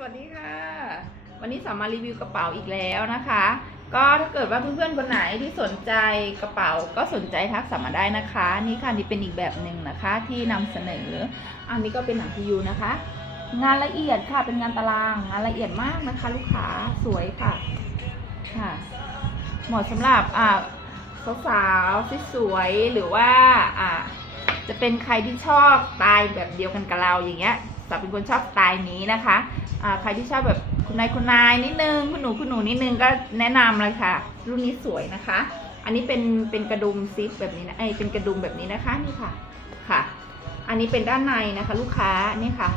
สวัสดีค่ะ วันนี้สามารีวิวกระเป๋าอีกแล้วนะคะ ก็ถ้าเกิดว่าเพื่อนๆคนไหนที่สนใจกระเป๋าก็สนใจทักสามาได้นะคะ นี่ค่ะนี่เป็นอีกแบบหนึ่งนะคะที่นำเสนอ อันนี้ก็เป็นหนังพียูนะคะ งานละเอียดค่ะเป็นงานตารางงานละเอียดมากนะคะ ลูกค้าสวยค่ะค่ะ เหมาะสำหรับอ่าสาวๆสวยๆหรือว่าอ่าจะเป็นใครที่ชอบสไตล์แบบเดียวกันกับเราอย่างเงี้ย สาวเป็นคนชอบสไตล์นี้นะคะอ่าใครที่ชอบแบบคุณนายคุณนายนิดนึงคุณหนูคุณหนูนิดนึงก็แนะนำเลยค่ะ รุ่นนี้สวยนะคะ อันนี้เป็นเป็นกระดุมซิปแบบนี้นะเอ้ยเป็นกระดุมแบบนี้นะคะนี่ค่ะค่ะ อันนี้เป็นด้านในนะคะ ลูกค้านี่ค่ะ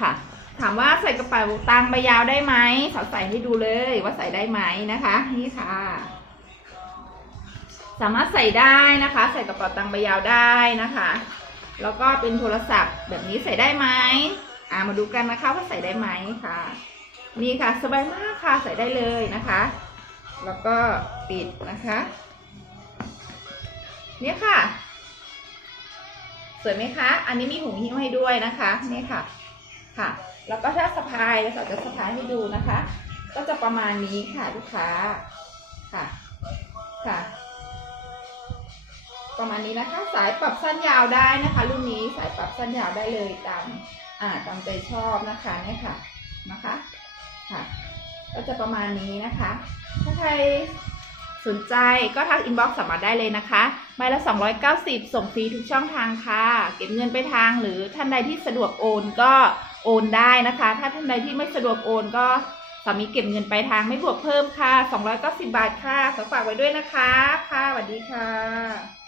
ค่ะ ถามว่าใส่กระเป๋าตังค์ใบยาวได้ไหมสาวใส่ให้ดูเลยว่าใส่ได้ไหมนะคะ นี่ค่ะ สามารถใส่ได้นะคะ ใส่กระเป๋าตังค์ใบยาวได้นะคะ แล้วก็เป็นโทรศัพท์แบบนี้ใส่ได้ไหมอ่ามาดูกันนะคะว่าใส่ได้ไหมค่ะ นี่ค่ะสบายมากค่ะใส่ได้เลยนะคะ แล้วก็ปิดนะคะ เนี่ยค่ะ สวยไหมคะ อันนี้มีหูหิ้วให้ด้วยนะคะนี่ค่ะค่ะ แล้วก็ถ้าสะพายเราจะสะพายให้ดูนะคะ ก็จะประมาณนี้ค่ะลูกค้าค่ะค่ะ ประมาณนี้นะคะ สายปรับสั้นยาวได้นะคะ รุ่นนี้สายปรับสั้นยาวได้เลยตามอ่าตามใจชอบนะคะเนี่ยค่ะนะคะค่ะ ก็จะประมาณนี้นะคะ ถ้าใครสนใจก็ทักอินบ็อกซ์สามารถได้เลยนะคะใบละ 290 ส่งฟรีทุกช่องทางค่ะ เก็บเงินไปทางหรือท่านใดที่สะดวกโอนก็โอนได้นะคะ ถ้าท่านใดที่ไม่สะดวกโอนก็สามีเก็บเงินไปทางไม่บวกเพิ่มค่ะ 290 บาทค่ะขอฝากไว้ด้วยนะคะ ค่ะสวัสดีค่ะ